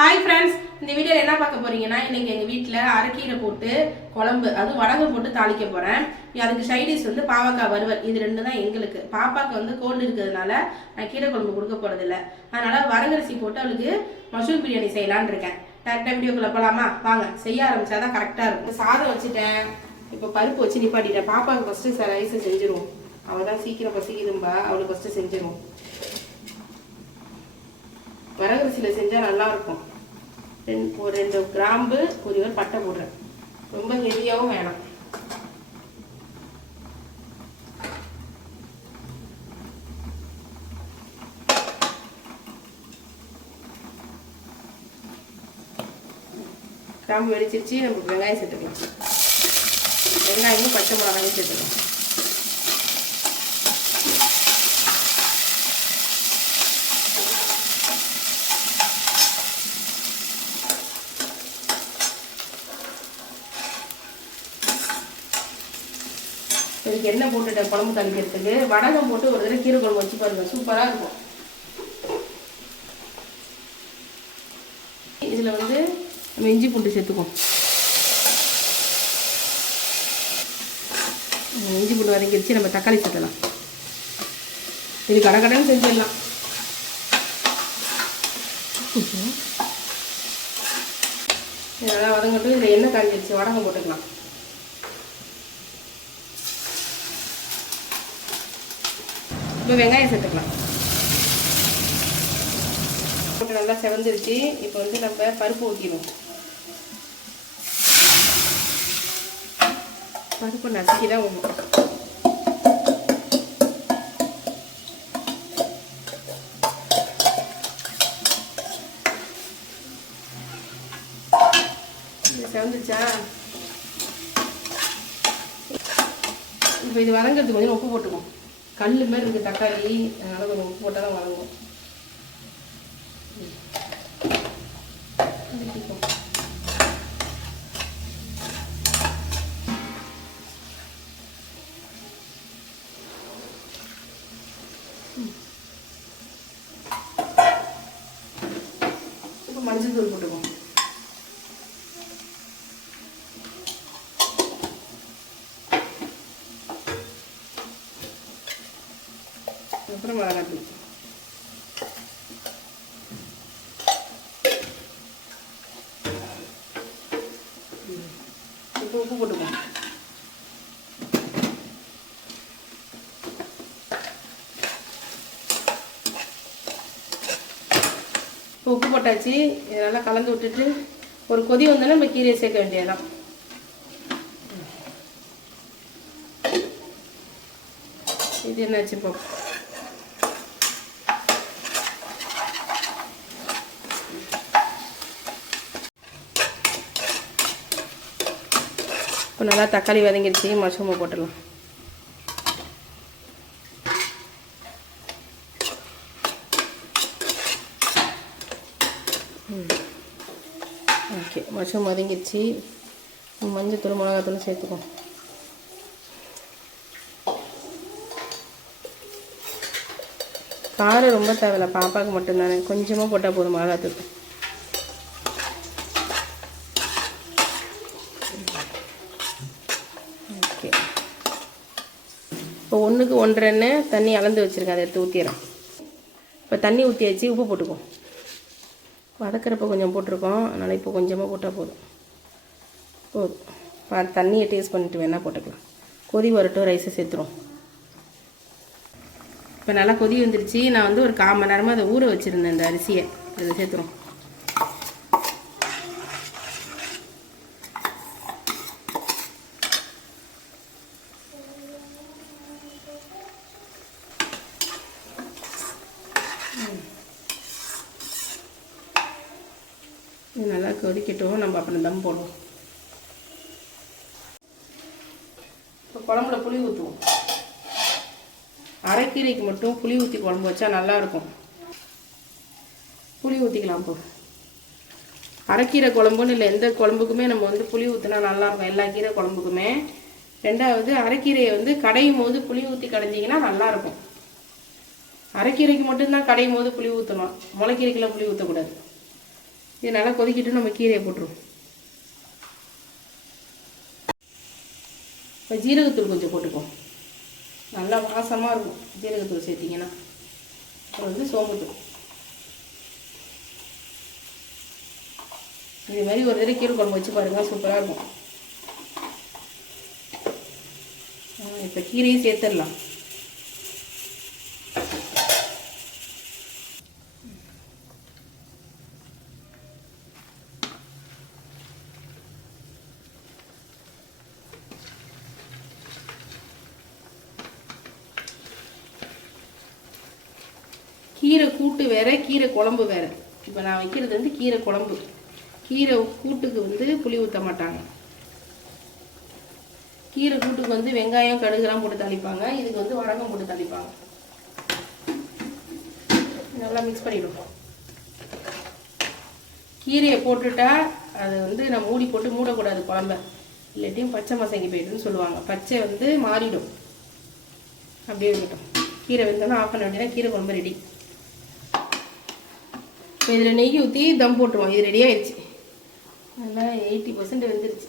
Hi friends இந்த வீடியோவில் என்ன பார்க்க போறீங்கன்னா இன்னைக்கு எங்கள் வீட்டில் அரைக்கீரை போட்டு குழம்பு அதுவும் வடகம் போட்டு தாளிக்க போகிறேன் அதுக்கு சைடிஷ் வந்து பாவக்காய் வறுவல். இது ரெண்டு தான் எங்களுக்கு. பாப்பாக்கு வந்து கோல்டு இருக்கிறதுனால நான் கீரை குழம்பு கொடுக்க போகிறதில்ல அதனால வரகரிசி போட்டு அவளுக்கு மஷ்ரூம் பிரியாணி செய்யலான்னு இருக்கேன். டேரக்டாக வீடியோக்குள்ள போகலாமா வாங்க செய்ய ஆரம்பிச்சாதான் கரெக்டாக இருக்கும். சாதம் வச்சுட்டேன். இப்போ பருப்பு வச்சு நிப்பாட்டிட்டேன். பாப்பாவுக்கு ஃபஸ்ட்டு ரைஸை செஞ்சிருவோம். அவள் தான் சீக்கிரம் பசிக்குதும்பா. அவளுக்கு ஃபஸ்ட்டு செஞ்சிருவோம். வரகரிசியில் செஞ்சால் நல்லா இருக்கும். ரெண்டு ஒரு ரெண்டு கிராம்பு ஒரு ஒரு பட்டை போடுறேன். ரொம்ப ஹெவியாகவும் வேணாம். கிராம்பு வெடிச்சிருச்சு நம்ம வெங்காயம் சேர்த்துக்கலாம். வெங்காயமும் பச்சை மிளகாயும் சேர்த்துக்கலாம் இதுக்கு எண்ணெய் போட்டுட்டேன் குழம்பு தாளிக்கிறதுக்கு. வடகம் போட்டு ஒரு தடவை கீரை குழம்பு வச்சு பாருங்க சூப்பராக இருக்கும். இதில் வந்து நம்ம இஞ்சி பூண்டு சேர்த்துக்குவோம். இஞ்சி பூண்டு வதங்கிடுச்சு நம்ம தக்காளி சேர்த்தலாம் இது கடகடன்னு செஞ்சிடலாம். இதெல்லாம் நல்லா வதங்கட்டும் இந்த எண்ணெய் காஞ்சிடுச்சு வடகம் போட்டுக்கலாம். இப்போ வெங்காயம் சேர்த்துக்கலாம். போட்டு நல்லா செவந்துருச்சு. இப்போ வந்து நம்ம பருப்பு ஊற்றிடுவோம் பருப்பு நசுக்கி தான் ஊற்றணும் இது செவந்துச்சா இப்போ இது வதங்கிறதுக்கு கொஞ்சம் உப்பு போட்டுக்குவோம் கல் மாதிரி இருக்குது தக்காளி அதனால் கொஞ்சம் உப்பு போட்டால் தான் வதங்கும் இப்போ. மஞ்சள் தூள் போட்டுக்கோ. மாத்திரம் மிளகாத்தூள் இப்போ உப்பு போட்டுக்குவோம் இப்போ உப்பு போட்டாச்சு இதை நல்லா கலந்து விட்டுட்டு ஒரு கொதி வந்தோன்னா நம்ம கீரையை சேர்க்க வேண்டியதான் இது என்ன வச்சுப்போம் இப்போ நல்லா தக்காளி வதங்கிடுச்சு. மஷ்ரூமை போட்டுடலாம். ஓகே. மஷ்ரூம் வதங்கிடுச்சு. மஞ்சத்தூள் மிளகாத்தூள் சேர்த்துக்கோம் காரம் ரொம்ப தேவையில்ல. பாப்பாவுக்கு மட்டும்தானே. கொஞ்சமாக போட்டால் போதும் மிளகாத்தூள் ஓகே இப்போ ஒன்றுக்கு ஒன்றரைன்னு தண்ணி அளந்து வச்சுருக்கேன் அதை எடுத்து ஊற்றிடுறேன் இப்போ தண்ணி ஊற்றியாச்சு உப்பு போட்டுக்குவோம். வதக்கிறப்ப கொஞ்சம் போட்டிருக்கோம். அதனால் இப்போ கொஞ்சமாக போட்டால் போதும். போதும். தண்ணியை டேஸ்ட் பண்ணிட்டு வேணால் போட்டுக்கலாம். கொதி வரட்டும் ரைஸை சேர்த்துரும் இப்போ நல்லா கொதி வந்துருச்சு. நான் வந்து ஒரு கால் மணி நேரமாக அதை ஊற வச்சுருந்தேன் இந்த அரிசியை. இதை சேர்த்துருவோம். இது நல்லா கொதிக்கட்டும். நம்ம அப்புறம் தம் போடுவோம். இப்போ குழம்புல புளி ஊற்றுவோம் அரைக்கீரைக்கு மட்டும் புளி ஊற்றி குழம்பு வச்சா நல்லா இருக்கும். புளி ஊற்றிக்கலாம் போ. அரைக்கீரை குழம்புன்னு இல்லை எந்த குழம்புக்குமே நம்ம வந்து புளி ஊற்றினா நல்லா இருக்கும். எல்லா கீரை குழம்புக்குமே. ரெண்டாவது அரைக்கீரையை வந்து கடையும் போது புளி ஊற்றி கடைஞ்சிங்கன்னா நல்லாயிருக்கும் அரைக்கீரைக்கு மட்டும்தான் கடையும் போது புளி ஊற்றணும் முளைக்கீரைக்கெல்லாம் புளி ஊற்றக்கூடாது இது நல்லா கொதிக்கிட்டு நம்ம கீரையை போட்டுருவோம். இப்போ ஜீரகத்தூள் கொஞ்சம் போட்டுக்குவோம் நல்லா வாசமாக இருக்கும் ஜீரகத்தூள் சேர்த்திங்கன்னா. அப்புறம் வந்து சோம்புத்தூள். இதே மாதிரி ஒரு தடவை கீரை குழம்பு வச்சு பாருங்கள் சூப்பராக இருக்கும். இப்போ கீரையும் சேர்த்துடலாம் கீரை கூட்டு வேற கீரை குழம்பு வேற. இப்போ நான் வைக்கிறது வந்து கீரை குழம்பு. கீரை கூட்டுக்கு வந்து புளி ஊற்ற மாட்டாங்க. கீரை கூட்டுக்கு வந்து வெங்காயம் கடுகுலாம் போட்டு தாளிப்பாங்க. இதுக்கு வந்து வடகம் போட்டு தாளிப்பாங்க. நல்லா மிக்ஸ் பண்ணிவிடுவோம் கீரையை போட்டுட்டா அது வந்து நம்ம மூடி போட்டு மூடக்கூடாது குழம்ப. இல்லாட்டியும் பச்சை மசங்கி போயிடுன்னு சொல்லுவாங்க. பச்சை வந்து மாறிடும். அப்படியே இருக்கட்டும். கீரை வெந்தோன்னா ஆஃப் பண்ண வேண்டியதான் கீரை குழம்பு ரெடி இப்போ இதில் நெய் ஊற்றி தம் போட்டுருவோம். இது ரெடி ஆயிடுச்சு. நல்லா எயிட்டி பர்சன்ட் வெந்துருச்சு.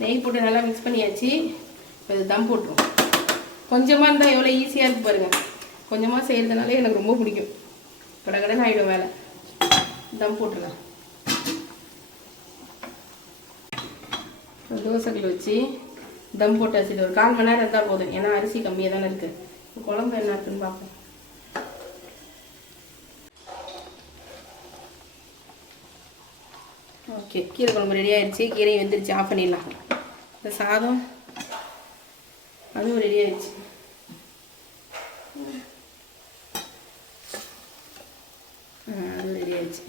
நெய் போட்டு நல்லா மிக்ஸ் பண்ணியாச்சு. இப்போ இது தம் போட்டுருவோம். கொஞ்சமாக இருந்தால் எவ்வளோ ஈஸியாக இருக்குது பாருங்கள் கொஞ்சமாக செய்கிறதுனால எனக்கு ரொம்ப பிடிக்கும். கடகடன்னு ஆகிடும் வேலை. தம் போட்டுருங்க தோசைகள் வச்சு தம் போட்டு வச்சுட்டு ஒரு கால் மணி நேரம் இருந்தால் போதும். ஏன்னா அரிசி கம்மியாக தானே இருக்குது குழம்பு என்ன இருக்குன்னு பார்ப்போம். ஓகே கீரை குழம்பு ரெடி ஆயிடுச்சு. கீரையும் வெந்துருச்சு. ஆஃப் பண்ணிடலாம். இந்த சாதம் அதுவும் ரெடி ஆயிடுச்சு. ஆ, அதுவும் ரெடி ஆயிடுச்சு.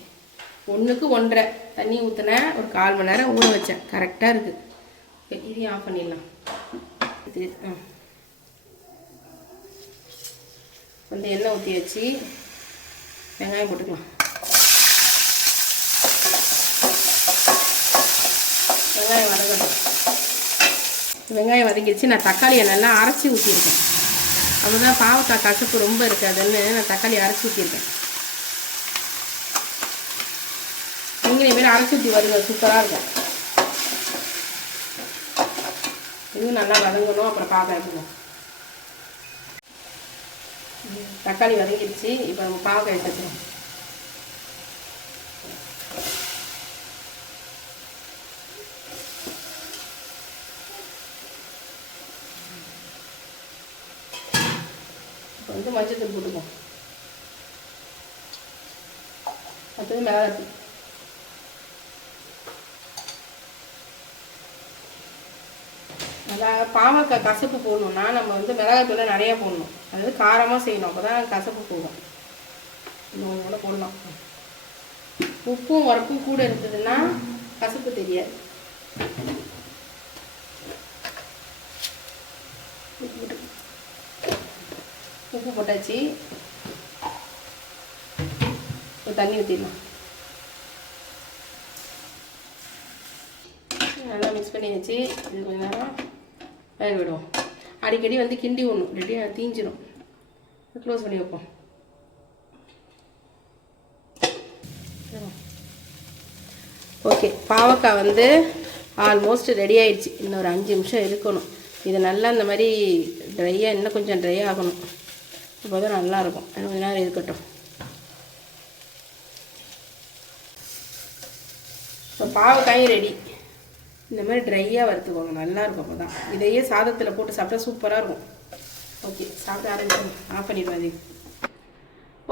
ஒன்றுக்கு ஒன்றரை. தண்ணி ஊற்றினேன் ஒரு கால் மணி நேரம் ஊற வச்சேன். கரெக்டாக இருக்குது இதையும் ஆஃப் பண்ணிடலாம். ஆ. வந்து எண்ணெய் ஊற்றி வச்சு வெங்காயம் போட்டுக்கலாம். வெங்காயம் வதங்கட்டும் வெங்காயம் வதக்கிடுச்சு நான் தக்காளியை நல்லா அரைச்சி ஊற்றிருக்கேன் அப்போ தான் பாவக்காய் கசப்பு ரொம்ப இருக்காதுன்னு நான் தக்காளி அரைச்சி ஊற்றிருக்கேன் நீங்களே இதுமாரி அரைச்சி ஊற்றி வருங்க சூப்பராக இருக்கும். இதுவும் நல்லா வதங்கணும். அப்புறம் பாவக்காய் இருக்கணும் தக்காளி வதங்கிடுச்சு இப்போ நம்ம பாவக்காய் எடுத்துக்கலாம். இப்போ வந்து மஞ்சத்தூள் போட்டுப்போம் அடுத்தது மிளகாத்தூள் அதாவது பாவக்காய் கசப்பு போடணும்னா நம்ம வந்து மிளகாத்தூளை நிறைய போடணும். அதாவது காரமாக செய்யணும். அப்போ தான் கசப்பு போடும். இன்னும் கூட போடலாம். உப்பும் உரப்பும் கூட இருந்ததுன்னா கசப்பு தெரியாது. உப்பு உப்பு போட்டாச்சு. இப்போ தண்ணி ஊற்றிடலாம் நல்லா மிக்ஸ் பண்ணி வச்சு இது கொஞ்ச நேரம். வேக விடுவோம் அடிக்கடி வந்து கிண்டி விடணும். ரெடியாக தீஞ்சிடும் க்ளோஸ் பண்ணி வைப்போம். ஓகே பாவக்காய் வந்து ஆல்மோஸ்ட் ரெடி ஆயிடுச்சு. இன்னும் ஒரு அஞ்சு நிமிஷம் இருக்கணும். இது நல்லா இந்த மாதிரி ட்ரையாக இன்னும் கொஞ்சம் ட்ரை ஆகணும். அப்போ தான் நல்லாயிருக்கும் இன்னும் கொஞ்சம் நேரம் இருக்கட்டும். இப்போ பாவக்காயும் ரெடி இந்த மாதிரி ட்ரையாக வறுத்துக்கோங்க. நல்லா இருக்கும் அப்போ தான் இதையே சாதத்தில் போட்டு சாப்பிட்டா சூப்பராக இருக்கும். ஓகே சாப்பிட ஆரம்பிச்சு ஆஃப் பண்ணிடுவேன் அது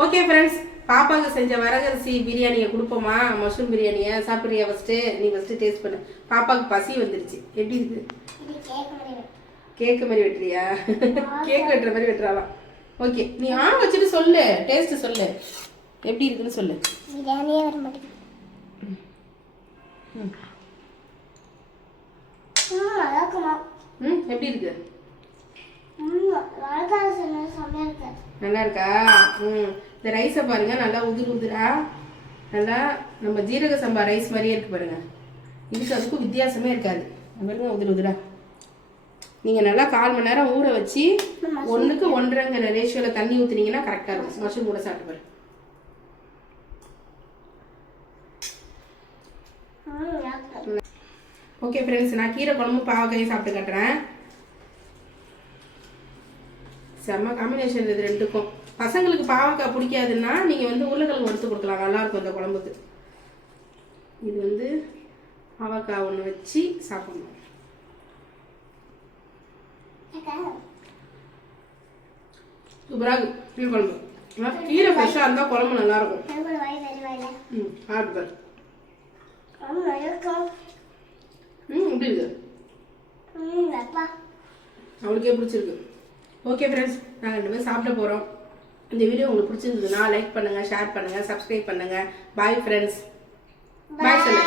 ஓகே ஃப்ரெண்ட்ஸ் பாப்பாவுக்கு செஞ்ச வரகரிசி பிரியாணியை கொடுப்போமா? மஷ்ரூம் பிரியாணியை. சாப்பிட்றியா ஃபஸ்ட்டு நீ ஃபஸ்ட்டு டேஸ்ட் பண்ணு. பாப்பாவுக்கு பசி வந்துருச்சு. எப்படி இருக்கு? கேக்கு மாதிரி வெட்டுறியா? கேக் வெட்டுற மாதிரி வெட்டுறாளாம் ஓகே நீ ஆ வச்சுட்டு சொல்லு. டேஸ்ட்டு சொல்லு. எப்படி இருக்குன்னு சொல்லு. பிரியாணியே வர மாட்டேங்குது. ம், நல்லா இருக்குமா ம் எப்படி இருக்கு? நல்லா இருக்கா? ம் இந்த ரைஸை பாருங்க நல்லா உதிர் உதிரா நல்லா நம்ம ஜீரக சம்பா ரைஸ் மாதிரியே இருக்கு பாருங்க. இதுக்கு அதுக்கும் வித்தியாசமே இருக்காது. பாருங்க உதிர் உதிரா. நீங்கள் நல்லா கால் மணி நேரம் ஊற வச்சு ஒன்றுக்கு ஒன்றரைங்கிற ரேஷியோவில் தண்ணி ஊற்றுனீங்கன்னா கரெக்டாக இருக்கும். மஷ்ரூம் கூட சாப்பிட்டு பாரு இருக்கு ஓகே ஃப்ரெண்ட்ஸ் நான் கீரை குழம்பு பாவக்காயும் சாப்பிட்டு காட்டுறேன். செம்ம காம்பினேஷன் இது ரெண்டுக்கும். பசங்களுக்கு பாவக்காய் பிடிக்காதுன்னா நீங்கள் வந்து உருளைக்கிழங்கு வறுத்து கொடுக்கலாம். நல்லாயிருக்கும் இந்த குழம்புக்கு. இது வந்து பாவக்காய் ஒன்று வச்சு சாப்பிடணும். சூப்பராக கீரை குழம்பு. கீரை ஃப்ரெஷ்ஷாக இருந்தால் குழம்பு நல்லாயிருக்கும் ம் ஆட்டு ம் எப்படி இருக்கு அவளுக்கே பிடிச்சிருக்கு. ஓகே ஃப்ரெண்ட்ஸ் நாங்கள் ரெண்டு பேரும் சாப்பிட போகிறோம் இந்த வீடியோ உங்களுக்கு பிடிச்சிருந்ததுன்னா லைக் பண்ணுங்கள் ஷேர் பண்ணுங்கள் சப்ஸ்கிரைப் பண்ணுங்கள் பாய் ஃப்ரெண்ட்ஸ் பாய் சொல்லு.